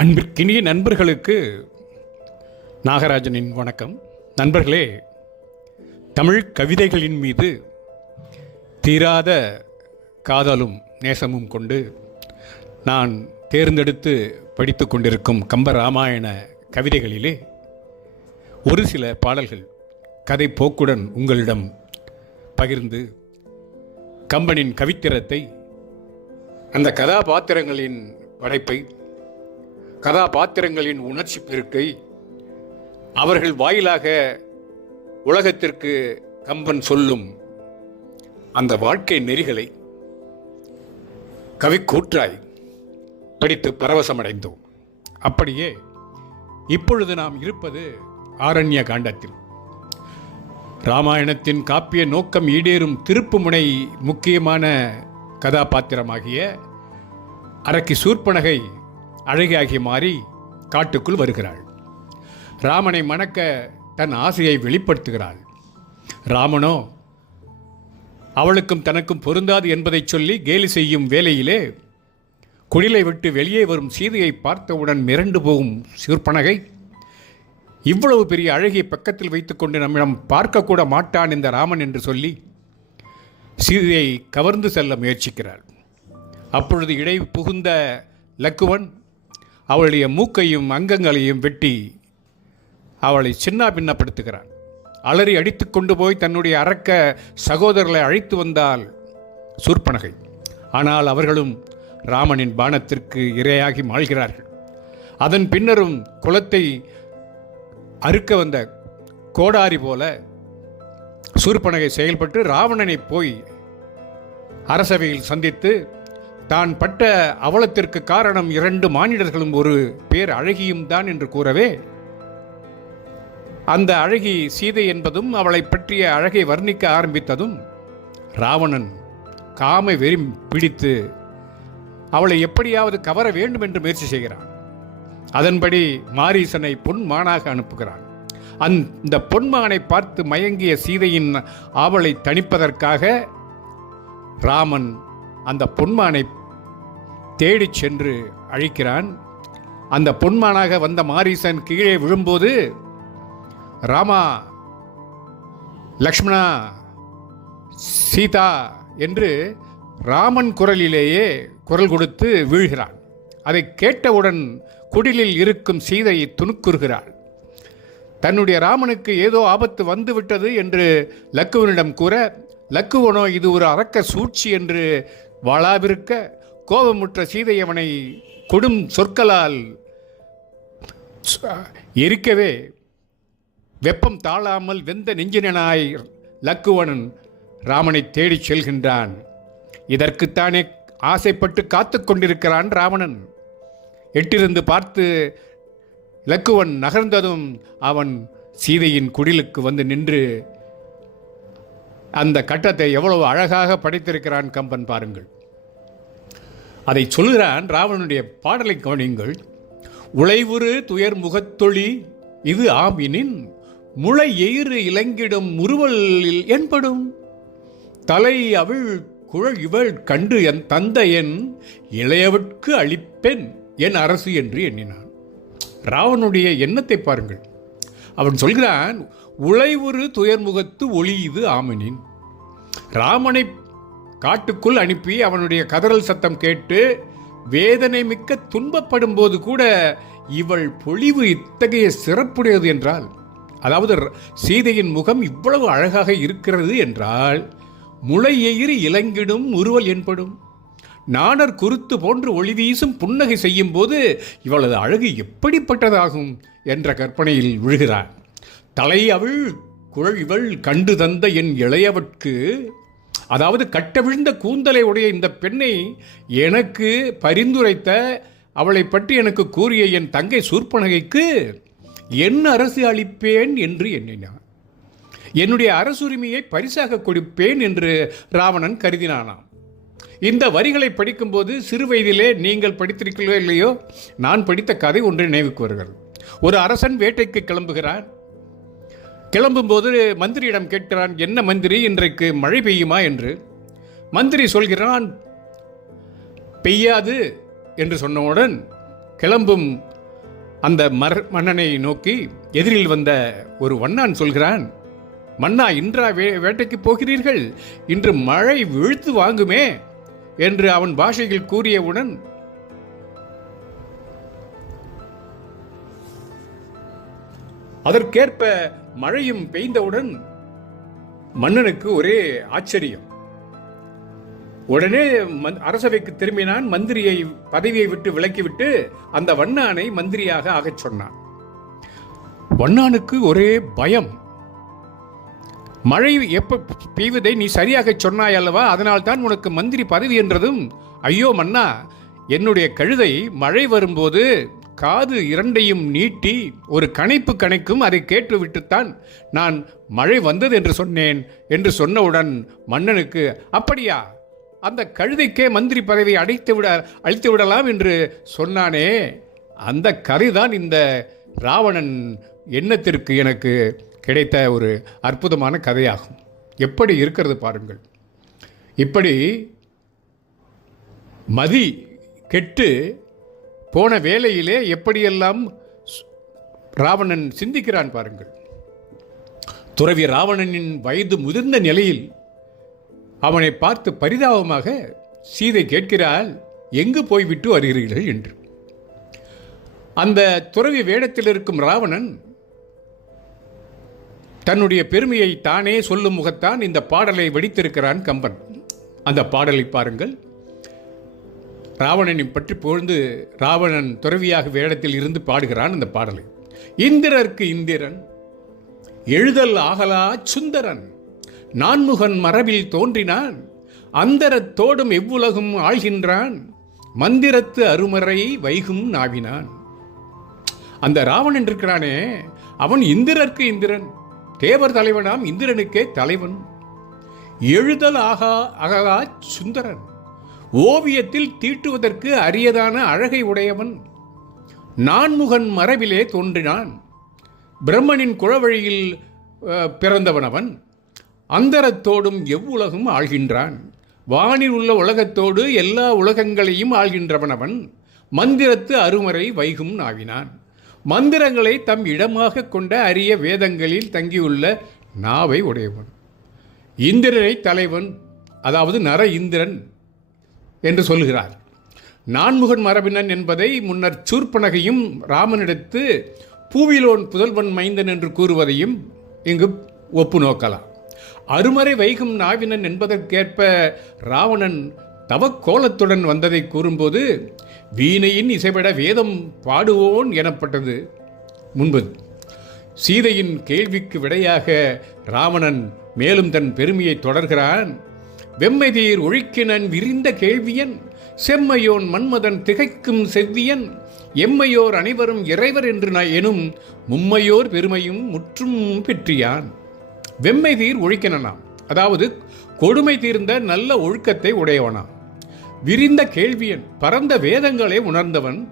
அன்பிற்கினிய நண்பர்களுக்கு நாகராஜனின் வணக்கம். நண்பர்களே தமிழ் கவிதைகளின் மீது தீராத காதலும் நேசமும் கொண்டு நான் தேர்ந்தெடுத்து படித்து கொண்டிருக்கும் கம்பராமாயண கவிதைகளிலே ஒரு சில பாடல்கள் கதை போக்குடன் உங்களிடம் பகிர்ந்து கம்பனின் கவித்திரத்தை அந்த கதாபாத்திரங்களின் படைப்பை கதாபாத்திரங்களின் உணர்ச்சி பெருக்கை அவர்கள் வாயிலாக உலகத்திற்கு கம்பன் சொல்லும் அந்த வாழ்க்கை நெறிகளை கவிக்கூற்றாய் படித்து பரவசமடைந்தோம். அப்படியே இப்பொழுது நாம் இருப்பது ஆரண்ய காண்டத்தில். ராமாயணத்தின் காப்பிய நோக்கம் ஈடேறும் திருப்பு முனை முக்கியமான கதாபாத்திரமாகிய அரக்கி சூர்ப்பனகை அழகியாகி மாறி காட்டுக்குள் வருகிறாள். ராமனை மணக்க தன் ஆசையை வெளிப்படுத்துகிறாள். ராமனோ அவளுக்கும் தனக்கும் பொருந்தாது என்பதைச் சொல்லி கேலி செய்யும் வேலையிலே குடிலை விட்டு வெளியே வரும் சீதையை பார்த்தவுடன் மிரண்டு போகும் சிற்பனகை இவ்வளவு பெரிய அழகிய பக்கத்தில் வைத்துக்கொண்டு நம்மிடம் பார்க்கக்கூட மாட்டான் இந்த ராமன் என்று சொல்லி சீதையை கவர்ந்து செல்ல முயற்சிக்கிறாள். அப்பொழுது இடை புகுந்த லக்குவன் அவளுடைய மூக்கையும் அங்கங்களையும் வெட்டி அவளை சின்ன பின்னப்படுத்துகிறான். அலறி அடித்து கொண்டு போய் தன்னுடைய அரக்க சகோதரர்களை அழைத்து வந்தால் சூர்ப்பனகை ஆனால் அவர்களும் ராமனின் பானத்திற்கு இரையாகி மாழ்கிறார்கள் அதன் பின்னரும் குலத்தை அறுக்க வந்த கோடாரி போல சூர்ப்பனகை செயல்பட்டு ராவணனை போய் அரசவையில் சந்தித்து தான் பட்ட அவலத்திற்கு காரணம் இரண்டு மானிடர்களும் ஒரு பேர் அழகியும் தான் என்று கூறவே அந்த அழகி சீதை என்பதும் அவளை பற்றிய அழகை வர்ணிக்க ஆரம்பித்ததும் ராவணன் காம வெறி பிடித்து அவளை எப்படியாவது கவர வேண்டும் என்று முயற்சி செய்கிறான். அதன்படி மாரீசனை பொன்மானாக அனுப்புகிறான். அந்த பொன்மானை பார்த்து மயங்கிய சீதையின் ஆவலை தணிப்பதற்காக ராமன் அந்த பொன்மானை தேடிச் சென்று அழிக்கிறான். அந்த பொன்மானாக வந்த மாரீசன் கீழே விழும்போது ராமா லக்ஷ்மணா சீதா என்று ராமன் குரலிலேயே குரல் கொடுத்து வீழ்கிறான். அதை கேட்டவுடன் குடிலில் இருக்கும் சீதையை துணுக்குறுகிறாள். தன்னுடைய ராமனுக்கு ஏதோ ஆபத்து வந்துவிட்டது என்று லக்குவனிடம் கூற லக்குவனோ இது ஒரு அரக்க சூழ்ச்சி என்று வாளாவிருக்க கோபமுற்ற சீதை அவனை கொடும் சொற்களால் எரிக்கவே வெப்பம் தாழாமல் வெந்த நெஞ்சினனாய் லக்குவனன் ராமனை தேடிச் செல்கின்றான். இதற்குத்தானே ஆசைப்பட்டு காத்து கொண்டிருக்கிறான் ராவணன். எட்டிருந்து பார்த்து லக்குவன் நகர்ந்ததும் அவன் சீதையின் குடிலுக்கு வந்து நின்று அந்த கட்டத்தை எவ்வளவு அழகாக படைத்திருக்கிறான் கம்பன் பாருங்கள். அதை சொல்கிறான் ராவணனுடைய பாடலை கவனியுங்கள். உழைவுறு துயர் முகத்தொழி இது ஆமினின் முளை எயிறு இலங்கிடும் முறுவலில் என்படும். தலை அவள் குழல் இவள் கண்டு என் தந்தையன் இளையவட்கு அளிப்பெண் என் அரசு என்று எண்ணினான். ராவனுடைய எண்ணத்தை பாருங்கள். அவன் சொல்கிறான் உழைவுறு துயர்முகத்து ஒளி இது ஆமனின் ராமனை காட்டுக்குள் அனுப்பி அவனுடைய கதறல் சத்தம் கேட்டு வேதனை மிக்க துன்பப்படும் போது கூட இவள் பொழிவு இத்தகைய சிறப்புடையது என்றால் அதாவது சீதையின் முகம் இவ்வளவு அழகாக இருக்கிறது என்றால் முளை எயிறு இலங்கிடும் உருவல் என்படும். நாணர் குருத்து போன்று ஒளி வீசும் புன்னகை செய்யும் போது இவளது அழகு எப்படிப்பட்டதாகும் என்ற கற்பனையில் விழுகிறான் தலை அவள் குழல் இவள் கண்டு தந்த என் இளையவட்கு அதாவது கட்டவிழ்ந்த கூந்தலை உடைய இந்த பெண்ணை எனக்கு பரிந்துரைத்த அவளை பற்றி எனக்கு கூறிய என் தங்கை சூர்பனகைக்கு என் அரசு அளிப்பேன் என்று எண்ணினான். என்னுடைய அரசுரிமையை பரிசாக கொடுப்பேன் என்று ராவணன் கருதினானாம். இந்த வரிகளை படிக்கும்போது சிறு வயதிலே நீங்கள் படித்திருக்கிறீர்களோ இல்லையோ நான் படித்த கதை ஒன்று நினைவுக்கு வருகிறது. ஒரு அரசன் வேட்டைக்கு கிளம்புகிறான். கிளம்பும்போது மந்திரியிடம் கேட்கிறான் என்ன மந்திரி இன்றைக்கு மழை பெய்யுமா? என்று. மந்திரி சொல்கிறான் பெய்யாது என்று சொன்னவுடன் கிளம்பும் அந்த மர் மன்னனை நோக்கி எதிரில் வந்த ஒரு வண்ணான் சொல்கிறான் மன்னா இன்றா வே வேட்டைக்கு போகிறீர்கள்? இன்று மழை விழுத்து வாங்குமே என்று அவன் பாஷையில் கூறியவுடன் அதற்கேற்ப மழையும் பெய்ந்தவுடன் மன்னனுக்கு ஒரே ஆச்சரியம். உடனே மந்- அரசவைக்கு திரும்பினான். மந்திரியை பதவியை விட்டு விலக்கிவிட்டு அந்த வண்ணானை மந்திரியாக ஆகச் சொன்னான். வண்ணானுக்கு ஒரே பயம். மழை எப்ப பெய்வதை நீ சரியாக சொன்னாய் அல்லவா? அதனால் தான் உனக்கு மந்திரி பதவி என்றதும் ஐயோ மன்னா என்னுடைய கழுதை மழை வரும்போது காது இரண்டையும் நீட்டி ஒரு கணைப்பு கணைக்கும் அதை கேட்டுவிட்டுத்தான் நான் மழை வந்தது என்று சொன்னேன் என்று சொன்னவுடன் மன்னனுக்கு அப்படியா? அந்த கழுதைக்கே மந்திரி பதவி அடைத்து விட அழித்து விடலாம் என்று சொன்னானே? அந்த கதைதான் இந்த ராவணன் எண்ணத்திற்கு எனக்கு கிடைத்த ஒரு அற்புதமான கதையாகும். எப்படி இருக்கிறது பாருங்கள். இப்படி மதி கெட்டு போன வேளையிலே எப்படியெல்லாம் ராவணன் சிந்திக்கிறான் பாருங்கள். துறவி ராவணனின் வயது முதிர்ந்த நிலையில் அவனை பார்த்து பரிதாபமாக சீதை கேட்கிறாள் எங்கு போய்விட்டு வருகிறீர்கள்? என்று. அந்த துறவி வேடத்தில் இருக்கும் ராவணன் தன்னுடைய பெருமையை தானே சொல்லும் முகத்தான் இந்த பாடலை வெடித்திருக்கிறான் கம்பன். அந்த பாடலை பாருங்கள். ராவணனை பற்றி புகழ்ந்து ராவணன் துறவியாக வேடத்தில் இருந்து பாடுகிறான் அந்த பாடலை. இந்திரர்க்கு இந்திரன் எழுதல் ஆகலா சுந்தரன் நான்முகன் மரபில் தோன்றினான் அந்தரத்தோடும் எவ்வுலகும் ஆள்கின்றான் மந்திரத்து அருமறை வைகும் நாவினான். அந்த ராவணன் இருக்கிறானே அவன் இந்திரர்க்கு இந்திரன் தேவர் தலைவனாம் இந்திரனுக்கே தலைவன் எழுதல் ஆகா அகலா சுந்தரன். ஓவியத்தில் தீட்டுவதற்கு அரியதான அழகை உடையவன் நான்முகன் மரபிலே தோன்றினான். பிரம்மனின் குழவழியில் பிறந்தவனவன். பிறந்தவன் அவன் அந்தரத்தோடும் எவ்வுலகும் ஆள்கின்றான் வானில் உள்ள உலகத்தோடு எல்லா உலகங்களையும் ஆள்கின்றவன் அவன் மந்திரத்து அருமறை வைகும் நாவினான். மந்திரங்களை தம் இடமாக கொண்ட அரிய வேதங்களில் தங்கியுள்ள நாவை உடையவன். இந்திரனை தலைவன் அதாவது நர இந்திரன் என்று சொல்கிறார். நான்முகன் மரபினன் என்பதை முன்னர் சூர்பனகையும் ராமனிடத்து பூவிலோன் புதல்வன் மைந்தன் என்று கூறுவதையும் இங்கு ஒப்பு நோக்கலாம். அருமறை வைகும் நாவினன் என்பதற்கேற்ப ராவணன் தவக்கோலத்துடன் வந்ததை கூறும்போது வீணையின் இசைவிட வேதம் பாடுவோன் எனப்பட்டது. முன்பது சீதையின் கேள்விக்கு விடையாக ராவணன் மேலும் தன் பெருமையை தொடர்கிறான். வெம்மைதீர் ஒழிக்கினன் விரிந்த கேள்வியன் செம்மையோன் மன்மதன் திகைக்கும் செவ்வியன் எம்மையோர் அனைவரும் இறைவர் என்று நான் எனும் மும்மையோர் பெருமையும் முற்றும் பெற்றியான். வெம்மை தீர் அதாவது கொடுமை தீர்ந்த நல்ல ஒழுக்கத்தை உடையவனாம். விரிந்த கேள்வியன் பரந்த வேதங்களை உணர்ந்தவன்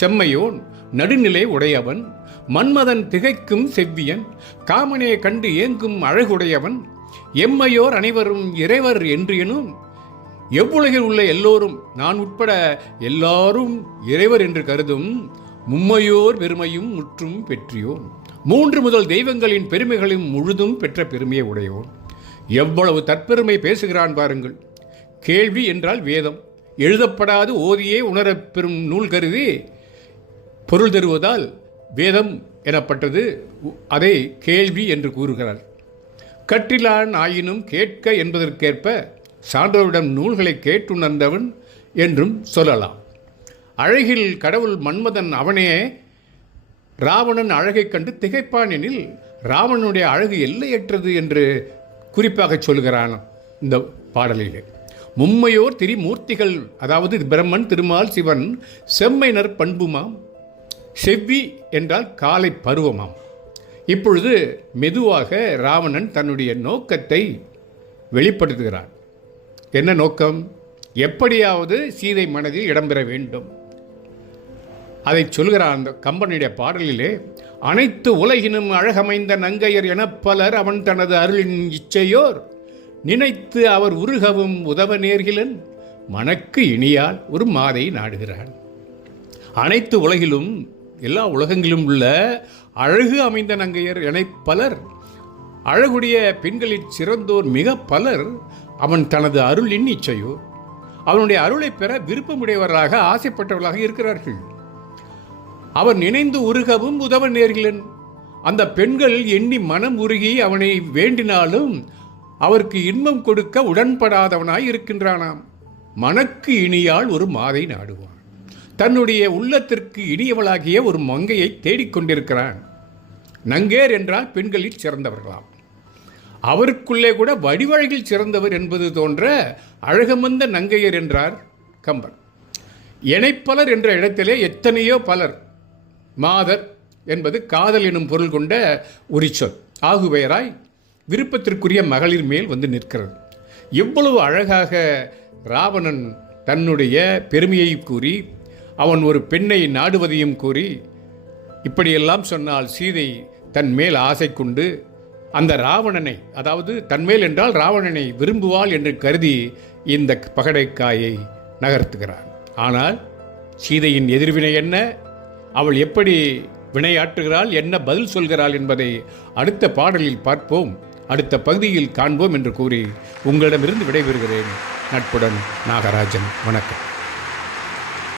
செம்மையோன் நடுநிலை உடையவன் மன்மதன் திகைக்கும் செவ்வியன் காமனே கண்டு ஏங்கும் அழகுடையவன் எம்மையோர் அனைவரும் இறைவர் என்று எனும் எவ்வுலகில் உள்ள எல்லோரும் நான் உட்பட எல்லாரும் இறைவர் என்று கருதும் மும்மையோர் பெருமையும் முற்றும் பெற்றியோன் மூன்று முதல் தெய்வங்களின் பெருமைகளையும் முழுதும் பெற்ற பெருமையை உடையோன் எவ்வளவு தற்பெருமை பேசுகிறான் பாருங்கள். கேள்வி என்றால் வேதம். எழுதப்படாது ஓதியே உணரப்பெறும் நூல் கருதி பொருள் தருவதால் வேதம் எனப்பட்டது. அதை கேள்வி என்று கூறுகிறார். கற்றிலான் ஆயினும் கேட்க என்பதற்கேற்ப சான்றோரிடம் நூல்களை கேட்டுணர்ந்தவன் என்றும் சொல்லலாம். அழகில் கடவுள் மன்மதன் அவனே ராவணன் அழகைக் கண்டு திகைப்பான் எனில் ராவணனுடைய அழகு எல்லையற்றது என்று குறிப்பாக சொல்கிறான் இந்த பாடலிலே. மும்மையோர் திரிமூர்த்திகள் அதாவது பிரம்மன் திருமால் சிவன் செம்மைனர் பண்புமாம் செவ்வி என்றால் காலை பருவமாம். இப்பொழுது மெதுவாக ராவணன் தன்னுடைய நோக்கத்தை வெளிப்படுத்துகிறான். என்ன நோக்கம்? எப்படியாவது சீதை மனதில் இடம்பெற வேண்டும். அதை சொல்கிறான் அந்த கம்பனுடைய பாடலிலே அனைத்து உலகினும் அழகமைந்த நங்கையர் என பலர் அவன் தனது அருளின் இச்சையோர். நினைத்து அவர் உருகவும் உதவ நேர்கிலன். மனக்கு இனியால் ஒரு மாதை நாடுகிறான். அனைத்து உலகிலும் எல்லா உலகங்களிலும் உள்ள அழகு அமைந்த நங்கையர் என பலர் அழகுடைய பெண்களில் சிறந்தோர் மிக பலர் அவன் தனது அருள் எண்ணிச்சையோ அவனுடைய அருளை பெற விருப்பமுடையவர்களாக ஆசைப்பட்டவர்களாக இருக்கிறார்கள். அவன் நினைந்து உருகவும் உதவ நேர்கிறன். அந்த பெண்கள் எண்ணி மனம் உருகி அவனை வேண்டினாலும் அவருக்கு இன்பம் கொடுக்க உடன்படாதவனாய் இருக்கின்றானாம். மனக்கு இனியால் ஒரு மாதை நாடுவான். தன்னுடைய உள்ளத்திற்கு இனியவளாகிய ஒரு மங்கையை தேடிக்கொண்டிருக்கிறான். நங்கேர் என்றால் பெண்களில் சிறந்தவர்களாம். அவருக்குள்ளே கூட வடிவழகில் சிறந்தவர் என்பது தோன்ற அழகமந்த நங்கையர் என்றார் கம்பர் இணைப்பலர் என்ற இடத்திலே எத்தனையோ பலர். மாதர் என்பது காதல் எனும் பொருள் கொண்ட உரிச்சொல். ஆகுபெயராய் விருப்பத்திற்குரிய மகளிர் மேல் வந்து நிற்கிறது. எவ்வளவு அழகாக ராவணன் தன்னுடைய பெருமையை கூறி அவன் ஒரு பெண்ணை நாடுவதையும் கூறி இப்படியெல்லாம் சொன்னால் சீதை தன் மேல் ஆசை கொண்டு அந்த ராவணனை அதாவது தன்மேல் என்றால் ராவணனை விரும்புவாள் என்று கருதி இந்த பகடைக்காயை நகர்த்துகிறான். ஆனால் சீதையின் எதிர்வினை என்ன? அவள் எப்படி வினையாற்றுகிறாள்? என்ன பதில் சொல்கிறாள் என்பதை அடுத்த பாடலில் பார்ப்போம். அடுத்த பகுதியில் காண்போம் என்று கூறி உங்களிடமிருந்து விடைபெறுகிறேன். நட்புடன் நாகராஜன். வணக்கம்.